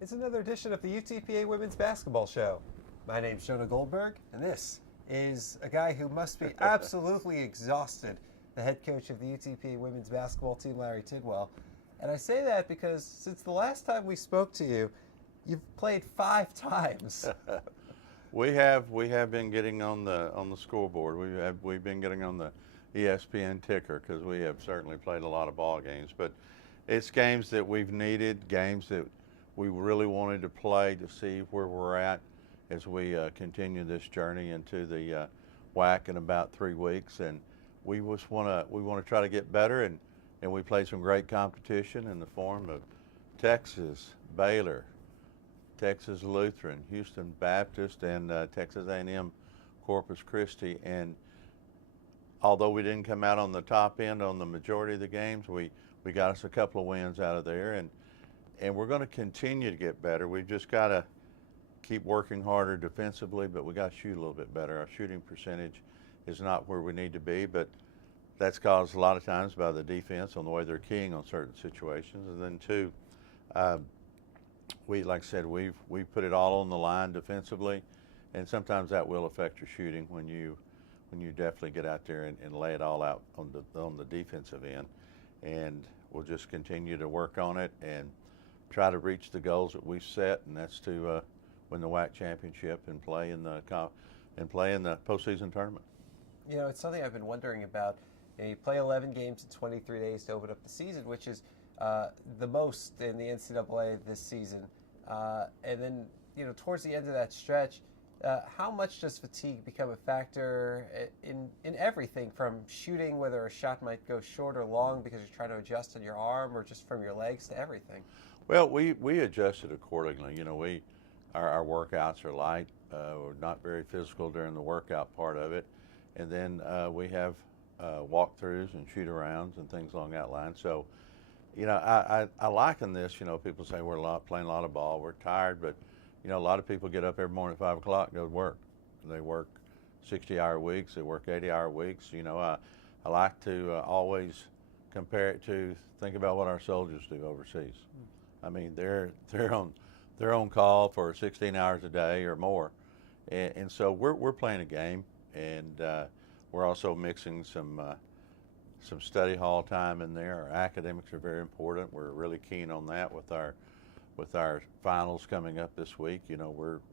It's another edition of the UTPA Women's Basketball Show. My name's Jonah Goldberg, and this is a guy who must be absolutely exhausted, the head coach of the UTPA Women's Basketball team, Larry Tidwell. And I say that because since the last time we spoke to you, you've played 5 times. We have been getting on the scoreboard. We've been getting on the ESPN ticker because we have certainly played a lot of ball games. But it's games that we've needed, games that we really wanted to play to see where we're at as we continue this journey into the WAC in about 3 weeks. And we just want to try to get better. And we played some great competition in the form of Texas, Baylor, Texas Lutheran, Houston Baptist, and Texas A&M Corpus Christi. And although we didn't come out on the top end on the majority of the games, we got us a couple of wins out of there. And we're going to continue to get better. We've just got to keep working harder defensively, but we got to shoot a little bit better. Our shooting percentage is not where we need to be, but that's caused a lot of times by the defense on the way they're keying on certain situations. And then two, like I said, we've put it all on the line defensively, and sometimes that will affect your shooting when you definitely get out there and lay it all out on the defensive end. And we'll just continue to work on it and try to reach the goals that we've set, and that's to win the WAC championship and play in the postseason tournament. You know, it's something I've been wondering about. You play 11 games in 23 days to open up the season, which is the most in the NCAA this season. And then, towards the end of that stretch, how much does fatigue become a factor in everything from shooting, whether a shot might go short or long because you're trying to adjust on your arm or just from your legs, to everything? Well, we adjusted accordingly. Our workouts are light. We're not very physical during the workout part of it. And then we have walkthroughs and shoot-arounds and things along that line. So, I liken this. People say we're playing a lot of ball, we're tired, but, a lot of people get up every morning at 5 o'clock and go to work. They work 60-hour weeks, they work 80-hour weeks. I like to always compare it to, think about what our soldiers do overseas. I mean, they're on call for 16 hours a day or more, and so we're playing a game, and we're also mixing some study hall time in there. Our academics are very important. We're really keen on that with our finals coming up this week. We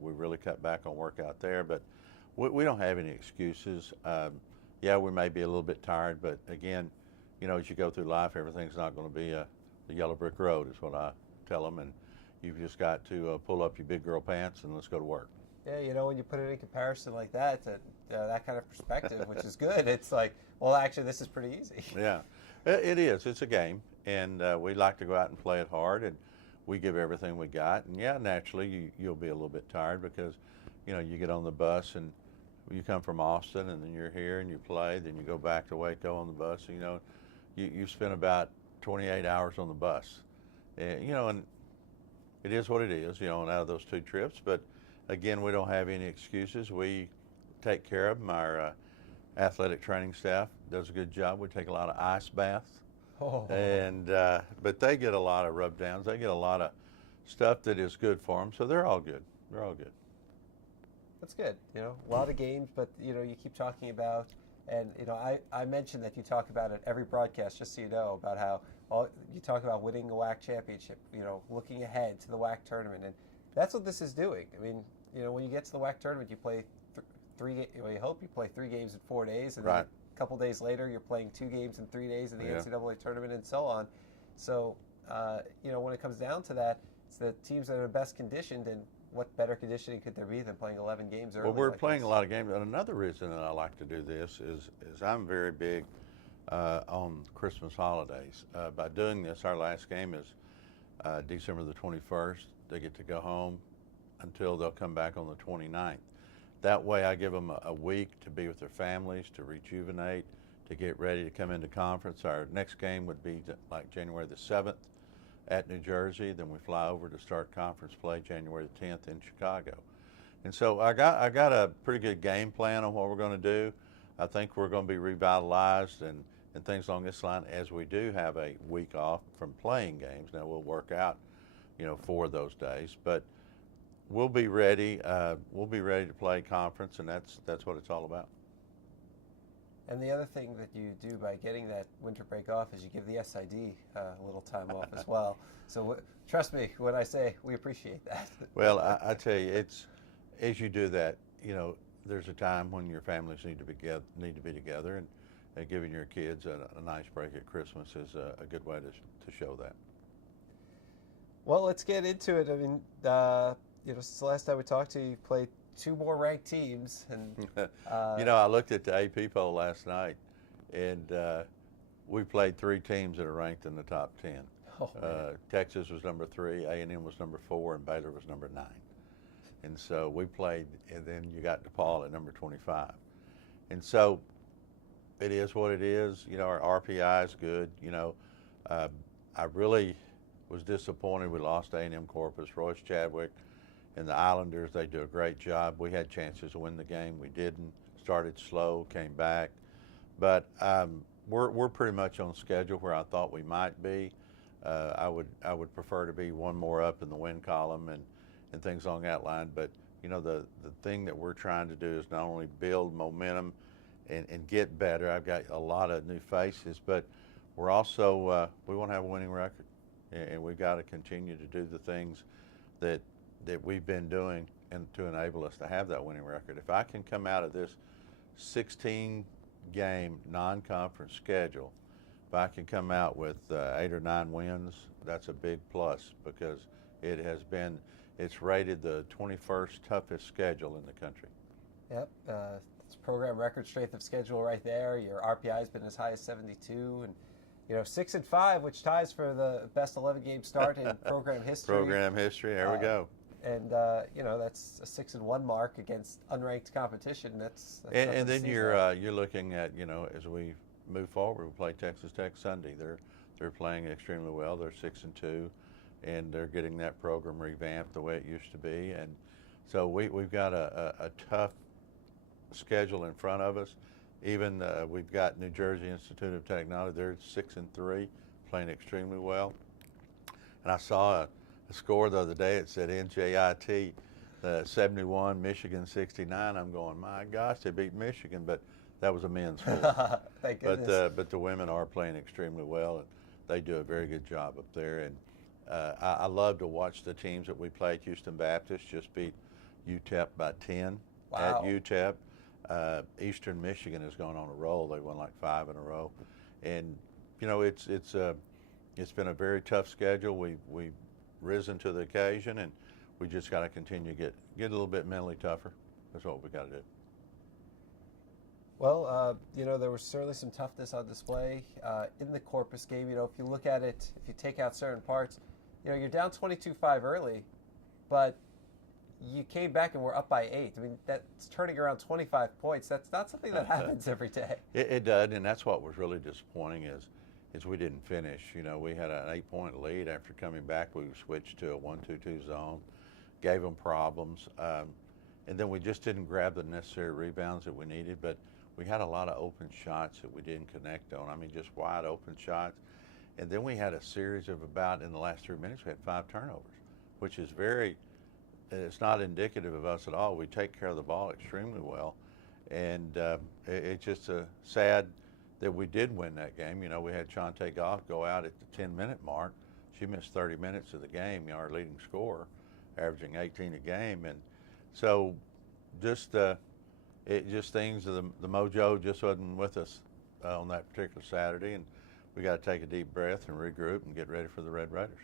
really cut back on work out there, but we don't have any excuses. Yeah, we may be a little bit tired, but again, as you go through life, everything's not going to be the yellow brick road, is what I tell them, and you've just got to pull up your big girl pants and let's go to work. Yeah, when you put it in comparison like that, to that kind of perspective, which is good, it's like, well, actually, this is pretty easy. Yeah, it is. It's a game, and we like to go out and play it hard, and we give everything we got. And yeah, naturally, you'll be a little bit tired because, you get on the bus and you come from Austin, and then you're here and you play, then you go back to Waco on the bus. You spend about 28 hours on the bus. And it is what it is, and out of those 2 trips. But again, we don't have any excuses. We take care of them. Our athletic training staff does a good job. We take a lot of ice baths. And but they get a lot of rub downs. They get a lot of stuff that is good for them. So they're all good. They're all good. That's good. A lot of games, but you keep talking about, and I mentioned that you talk about it every broadcast, just so you know, about how you talk about winning the WAC championship, looking ahead to the WAC tournament, and that's what this is doing. I mean, when you get to the WAC tournament, you play you hope you play 3 games in 4 days, and right. Then a couple days later, you're playing 2 games in 3 days in the NCAA tournament, and so on. So, when it comes down to that, it's the teams that are best conditioned, and what better conditioning could there be than playing 11 games early? Well, we're playing a lot of games, and another reason that I like to do this is I'm very big on Christmas holidays. By doing this, our last game is December the 21st. They get to go home until they'll come back on the 29th. That way I give them a week to be with their families, to rejuvenate, to get ready to come into conference. Our next game would be like January the 7th at New Jersey. Then we fly over to start conference play January the 10th in Chicago. And so I got a pretty good game plan on what we're going to do. I think we're going to be revitalized and things along this line, as we do have a week off from playing games. Now we'll work out for those days. But we'll be ready. We'll be ready to play conference, and that's what it's all about. And the other thing that you do by getting that winter break off is you give the SID a little time off as well. So trust me when I say we appreciate that. Well, I tell you, it's as you do that, there's a time when your families need to be together, and giving your kids a nice break at Christmas is a good way to show that. Well, let's get into it. I mean, since the last time we talked to you, you played 2 more ranked teams, and I looked at the AP poll last night, and we played 3 teams that are ranked in the top 10. Oh, Texas was number 3, A&M was number 4, and Baylor was number 9. And so we played, and then you got DePaul at number 25. And so it is what it is. Our RPI is good. I really was disappointed we lost A&M Corpus. Royce Chadwick and the Islanders, they do a great job. We had chances to win the game. We didn't. Started slow, came back. But we're pretty much on schedule where I thought we might be. I would prefer to be one more up in the win column and things along that line. But, the thing that we're trying to do is not only build momentum and get better. I've got a lot of new faces, but we're also, we want to have a winning record. And we've got to continue to do the things that we've been doing and to enable us to have that winning record. If I can come out of this 16-game non-conference schedule, if I can come out with 8 or 9 wins, that's a big plus, because it's rated the 21st toughest schedule in the country. Yep, it's program record strength of schedule right there. Your RPI has been as high as 72, and 6-5, which ties for the best 11-game start in program history. Program history, there we go. And that's a 6-1 mark against unranked competition. That's and then you're looking at as we move forward, we play Texas Tech Sunday. They're playing extremely well. They're 6-2, and they're getting that program revamped the way it used to be. And so we've got a tough schedule in front of us. Even we've got New Jersey Institute of Technology. They're 6-3, playing extremely well. And I saw a score the other day. It said NJIT 71, Michigan 69. I'm going, my gosh, they beat Michigan, but that was a men's school. Thank goodness. But the women are playing extremely well, and they do a very good job up there. And I love to watch the teams that we play. Houston Baptist just beat UTEP by 10 at UTEP. Eastern Michigan has gone on a roll. They won like 5 in a row, and it's been a very tough schedule. We've risen to the occasion, and we just got to continue to get a little bit mentally tougher. That's what we got to do. Well, there was certainly some toughness on display in the Corpus game. If you look at it, if you take out certain parts, you're down 22-5 early, but you came back and were up by 8. I mean, that's turning around 25 points. That's not something that happens every day. It does, and that's what was really disappointing is we didn't finish. We had an 8-point lead after coming back. We switched to a 1-2-2 zone, gave them problems, and then we just didn't grab the necessary rebounds that we needed. But we had a lot of open shots that we didn't connect on. I mean, just wide open shots. And then we had a series of in the last 3 minutes, we had 5 turnovers, which is it's not indicative of us at all. We take care of the ball extremely well. And it's just sad that we did win that game. We had Chante Goff go out at the 10-minute mark. She missed 30 minutes of the game, our leading scorer, averaging 18 a game. And so just things, the mojo just wasn't with us on that particular Saturday. And we got to take a deep breath and regroup and get ready for the Red Raiders.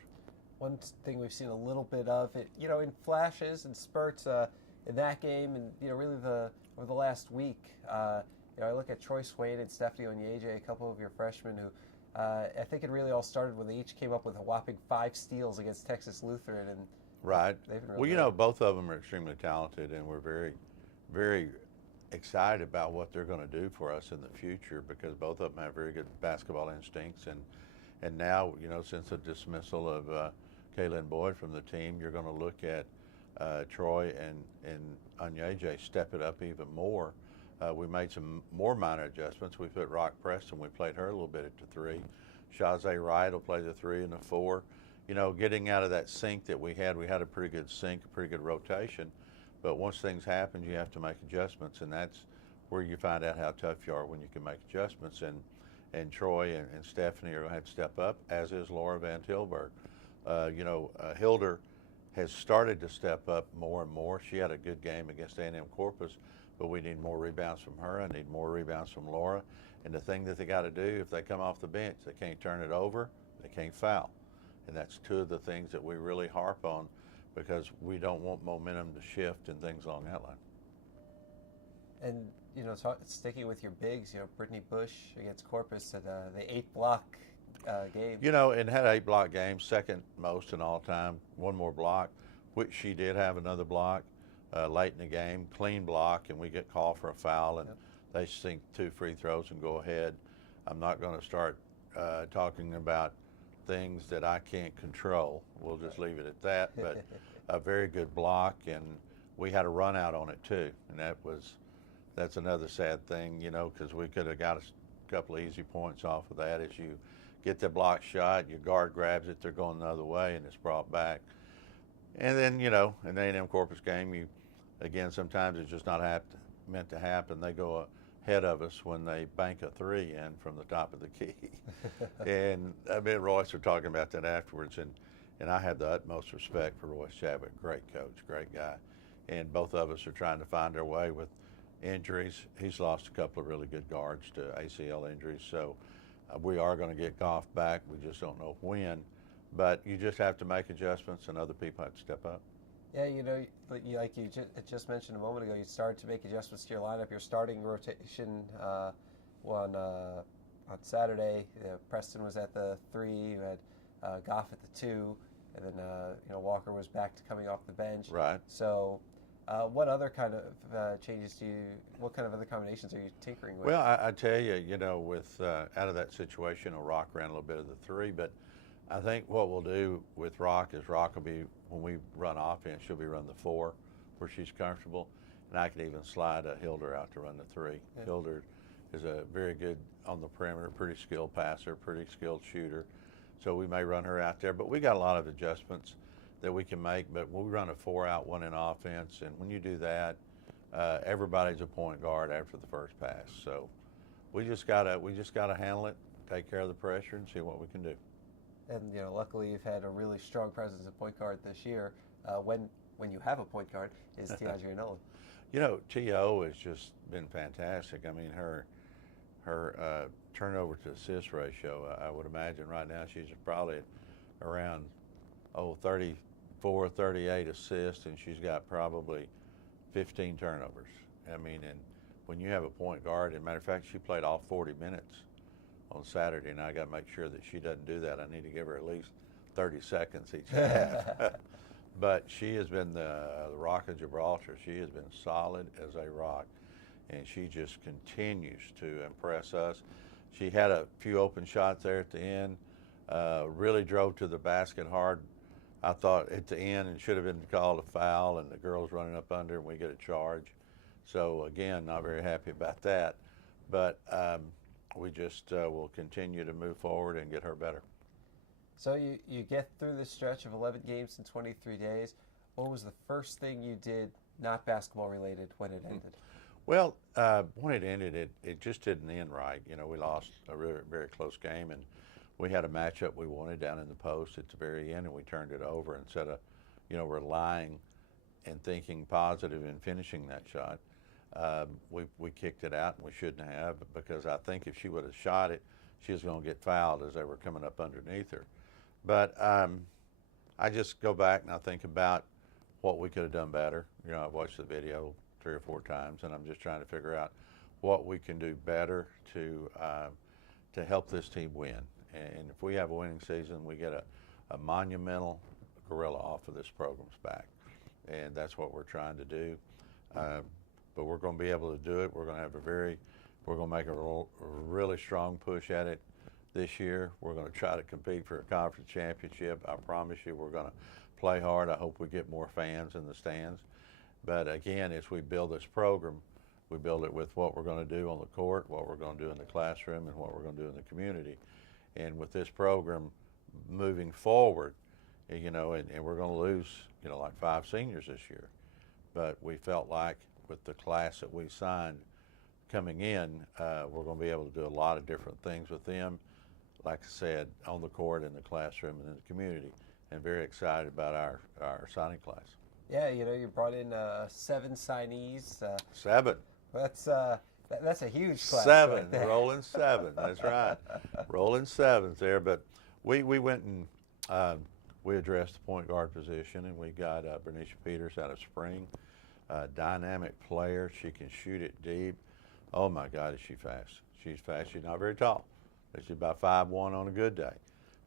One thing we've seen a little bit of it, in flashes and spurts in that game, and really over the last week. I look at Troy Swain and Stephanie Onyeje, a couple of your freshmen who I think it really all started when they each came up with a whopping 5 steals against Texas Lutheran. And right. They've been really good. Both of them are extremely talented, and we're very, very excited about what they're going to do for us in the future, because both of them have very good basketball instincts. And now, since the dismissal of Kaylin Boyd from the team, you're going to look at Troy and Onyeje step it up even more. We made some more minor adjustments. We put Rock Preston, we played her a little bit at the 3. Shazay Wright will play the 3 and the 4. you know, getting out of that sink that we had a pretty good sink, a pretty good rotation. But once things happen, you have to make adjustments, and that's where you find out how tough you are when you can make adjustments. And Troy and Stephanie are going to have to step up, as is Laura Van Tilburg. You know, Hilder has started to step up more and more. She had a good game against A&M Corpus, but we need more rebounds from her. I need more rebounds from Laura. And the thing that they got to do, if they come off the bench, they can't turn it over, they can't foul. And that's two of the things that we really harp on, because we don't want momentum to shift and things along that line. And, you know, sticking with your bigs, you know, Brittany Bush against Corpus at the 8-block game. You know, and had 8-block games, second most in all time, one more block, which she did have another block late in the game, clean block, and we get called for a foul, and they sink 2 free throws and go ahead. I'm not going to start talking about things that I can't control. We'll just leave it at that. But a very good block, and we had a run out on it too, and that's another sad thing, you know, because we could have got a couple of easy points off of that. As you get the block shot, your guard grabs it, they're going the other way, and it's brought back. And then, you know, in the A&M Corpus game, again, sometimes it's just not meant to happen. They go ahead of us when they bank a 3 in from the top of the key. And me and Royce were talking about that afterwards, and I have the utmost respect for Royce Chadwick. Great coach, great guy. And both of us are trying to find our way with injuries. He's lost a couple of really good guards to ACL injuries, so we are going to get Goff back. We just don't know when. But you just have to make adjustments, and other people have to step up. Yeah, you know, like you just mentioned a moment ago, you started to make adjustments to your lineup. Your starting rotation on Saturday, Preston was at the 3, you had Goff at the 2, and then you know, Walker was back to coming off the bench. Right. So what other kind of changes what kind of other combinations are you tinkering with? Well, I tell you, you know, with out of that situation, Rock ran a little bit of the 3, but I think what we'll do with Rock is Rock will be, when we run offense, she'll be run the 4 where she's comfortable, and I can even slide a Hilder out to run the 3. Yeah. Hilder is a very good on the perimeter, pretty skilled passer, pretty skilled shooter, so we may run her out there. But we got a lot of adjustments that we can make, but we run a 4 out, 1 in offense, and when you do that, everybody's a point guard after the first pass. So we just gotta handle it, take care of the pressure, and see what we can do. And, you know, luckily you've had a really strong presence at point guard this year. When you have a point guard, is Tiaja Nolan. You know, T.O. has just been fantastic. I mean, her turnover to assist ratio, I would imagine right now she's probably around 34, 38 assists, and she's got probably 15 turnovers. I mean, and when you have a point guard, and matter of fact, she played all 40 minutes on Saturday, and I got to make sure that she doesn't do that. I need to give her at least 30 seconds each half. But she has been the Rock of Gibraltar. She has been solid as a rock, and she just continues to impress us. She had a few open shots there at the end, really drove to the basket hard. I thought at the end it should have been called a foul, and the girls running up under, and we get a charge. So again, not very happy about that. But we just will continue to move forward and get her better. So you get through this stretch of 11 games in 23 days. What was the first thing you did, not basketball related, when it ended? Well, when it ended, it just didn't end right. You know, we lost a really, very close game, and we had a matchup we wanted down in the post at the very end, and we turned it over instead of, you know, relying and thinking positive and finishing that shot. We kicked it out, and we shouldn't have, because I think if she would have shot it, she was going to get fouled as they were coming up underneath her. But I just go back and I think about what we could have done better. You know, I've watched the video 3 or 4 times, and I'm just trying to figure out what we can do better to help this team win. And if we have a winning season, we get a monumental gorilla off of this program's back, and that's what we're trying to do. But we're going to be able to do it. We're going to make a really strong push at it this year. We're going to try to compete for a conference championship. I promise you we're going to play hard. I hope we get more fans in the stands. But again, as we build this program, we build it with what we're going to do on the court, what we're going to do in the classroom, and what we're going to do in the community. And with this program moving forward, you know, and we're going to lose, you know, like 5 seniors this year. But we felt like with the class that we signed coming in, we're going to be able to do a lot of different things with them, like I said, on the court, in the classroom, and in the community, and very excited about our signing class. Yeah, you know, you brought in 7 signees. 7. That's a huge class. 7, right there. rolling 7. That's right, rolling 7s there. But we went and we addressed the point guard position, and we got Bernicia Peters out of Spring, dynamic player. She can shoot it deep. Oh my God, is she fast? She's fast. She's not very tall. She's about 5'1" on a good day,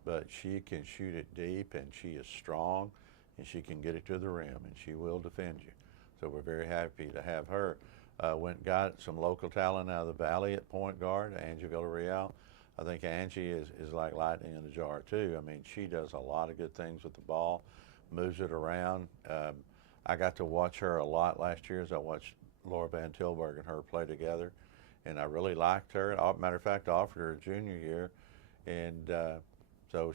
but she can shoot it deep, and she is strong, and she can get it to the rim, and she will defend you. So we're very happy to have her. Went and got some local talent out of the Valley at point guard, Angie Villarreal. I think Angie is like lightning in a jar too. I mean, she does a lot of good things with the ball, moves it around. I got to watch her a lot last year as I watched Laura Van Tilburg and her play together, and I really liked her. Matter of fact, I offered her a junior year, and so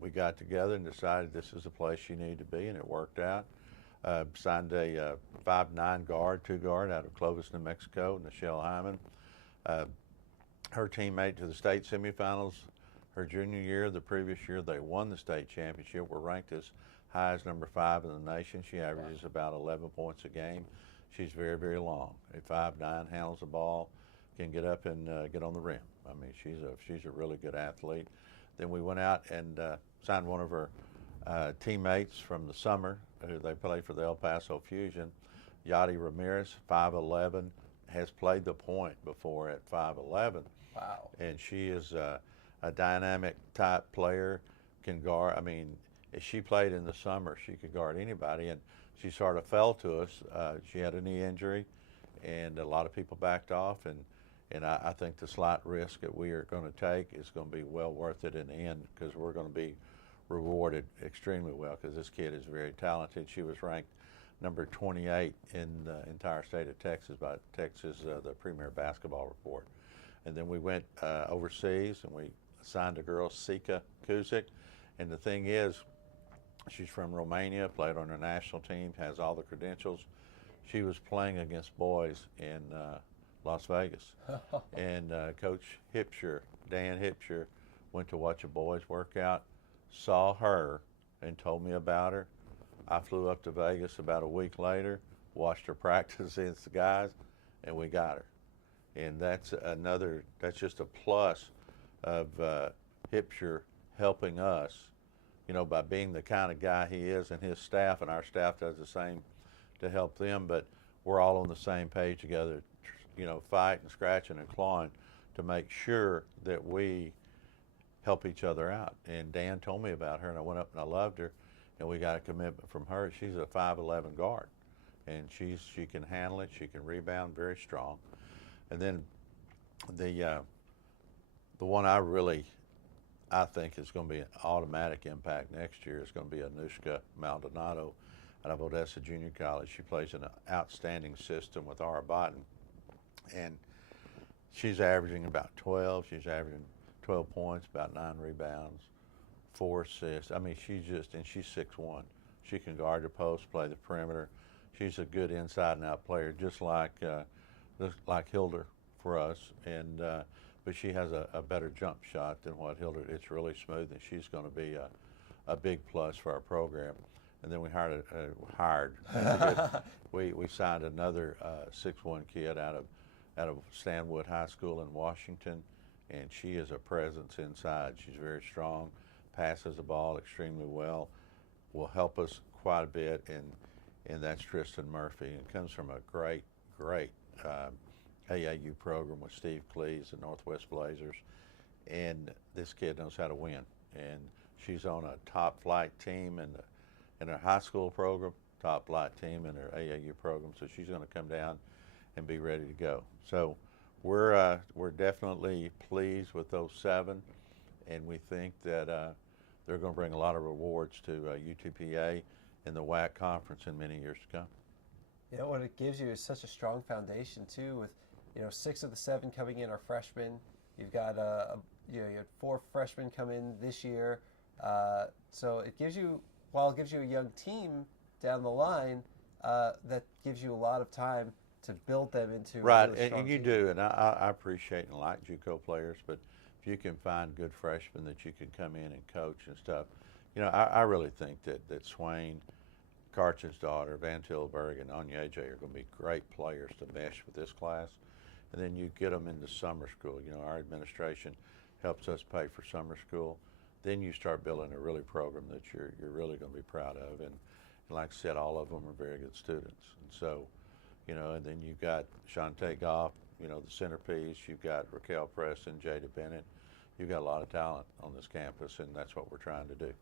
we got together and decided this is the place she needed to be, and it worked out. Signed a 5'9" guard, 2-guard out of Clovis, New Mexico, Nichelle Hyman. Her teammate to the state semifinals her junior year. The previous year they won the state championship, were ranked as high as number 5 in the nation. She averages about 11 points a game. She's very, very long. At 5'9", handles the ball, can get up and get on the rim. I mean, she's a really good athlete. Then we went out and signed one of her teammates from the summer. They played for the El Paso Fusion. Yadi Ramirez, 5'11", has played the point before at 5'11". Wow. And she is a dynamic type player, can guard. I mean, if she played in the summer, she could guard anybody, and she sort of fell to us. She had a knee injury, and a lot of people backed off, and I think the slight risk that we are going to take is going to be well worth it in the end, because we're going to be rewarded extremely well, because this kid is very talented. She was ranked number 28 in the entire state of Texas by Texas, the Premier Basketball Report. And then we went overseas, and we signed a girl, Sika Kuzik. And the thing is, she's from Romania, played on her national team, has all the credentials. She was playing against boys in Las Vegas. And Coach Hipsher, Dan Hipsher, went to watch a boys workout, saw her, and told me about her. I flew up to Vegas about a week later, watched her practice against the guys, and we got her. And that's just a plus of Hipsher helping us, you know, by being the kind of guy he is, and his staff, and our staff does the same to help them, but we're all on the same page together, you know, fighting, scratching, and clawing to make sure that we help each other out. And Dan told me about her, and I went up and I loved her, and we got a commitment from her. She's a 5'11" guard, and she can handle it, she can rebound, very strong. And then the one I think is going to be an automatic impact next year is going to be Anushka Maldonado out of Odessa Junior College. She plays in an outstanding system with Ara Botten, and she's averaging about 12. She's averaging 12 points, about 9 rebounds, 4 assists. I mean, she's 6'1". She can guard the post, play the perimeter. She's a good inside and out player, just like Hilder for us, and but she has a better jump shot than what Hilder. It's really smooth, and she's going to be a big plus for our program. And then we we signed another 6'1" kid out of Stanwood High School in Washington, and she is a presence inside. She's very strong, passes the ball extremely well, will help us quite a bit, and that's Tristan Murphy, and comes from a great AAU program with Steve Cleese and Northwest Blazers, and this kid knows how to win. And she's on a top flight team in her high school program, top flight team in her AAU program, so she's going to come down and be ready to go. So we're definitely pleased with those 7, and we think that they're going to bring a lot of rewards to UTPA in the WAC conference in many years to come. You know, what it gives you is such a strong foundation too, with 6 of the 7 coming in are freshmen. You've got you had 4 freshmen come in this year. So it gives you, while it gives you a young team down the line, that gives you a lot of time to build them into right, a really strong and you team. do, and I appreciate and like JUCO players, but if you can find good freshmen that you can come in and coach and stuff, I really think that Swain, Karchin's daughter, Van Tilburg, and Onyeje are going to be great players to mesh with this class. And then you get them into summer school. Our administration helps us pay for summer school. Then you start building a really program that you're really going to be proud of. And like I said, all of them are very good students. And so, and then you've got Shantae Goff, the centerpiece. You've got Raquel Preston, Jada Bennett. You've got a lot of talent on this campus, and that's what we're trying to do.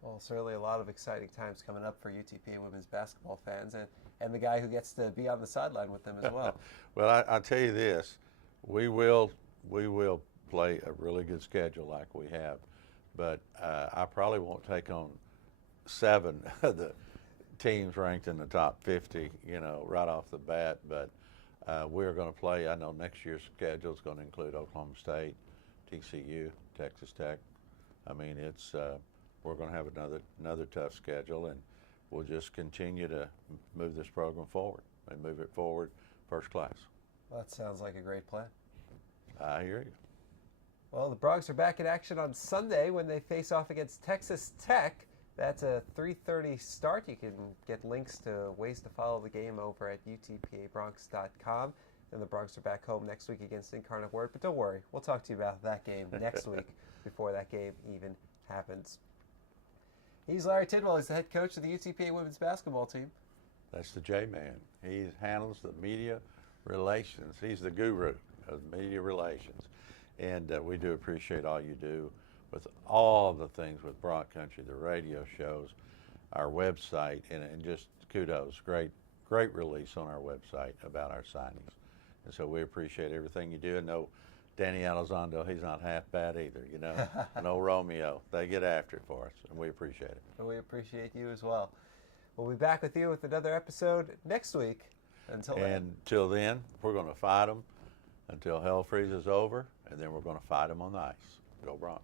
Well, certainly a lot of exciting times coming up for UTPA women's basketball fans, and the guy who gets to be on the sideline with them as well. Well, I'll tell you this, we will play a really good schedule like we have, but I probably won't take on 7 of the teams ranked in the top 50, right off the bat, but we're going to play. I know next year's schedule is going to include Oklahoma State, TCU, Texas Tech. I mean, we're going to have another tough schedule, and we'll just continue to move this program forward and move it forward first class. Well, that sounds like a great plan. I hear you. Well, the Broncs are back in action on Sunday when they face off against Texas Tech. That's a 3:30 start. You can get links to ways to follow the game over at UTPABronx.com. And the Broncs are back home next week against Incarnate Word. But don't worry, we'll talk to you about that game next week before that game even happens. He's Larry Tidwell. He's the head coach of the UTPA women's basketball team. That's the J-Man. He handles the media relations. He's the guru of media relations. And we do appreciate all you do with all the things with Bronc Country, the radio shows, our website, and just kudos. Great release on our website about our signings. And so we appreciate everything you do. And no, Danny Elizondo, he's not half bad either, No Romeo. They get after it for us, and we appreciate it. And we appreciate you as well. We'll be back with you with another episode next week. Until then, we're going to fight them until hell freezes over, and then we're going to fight them on the ice. Go Bronx.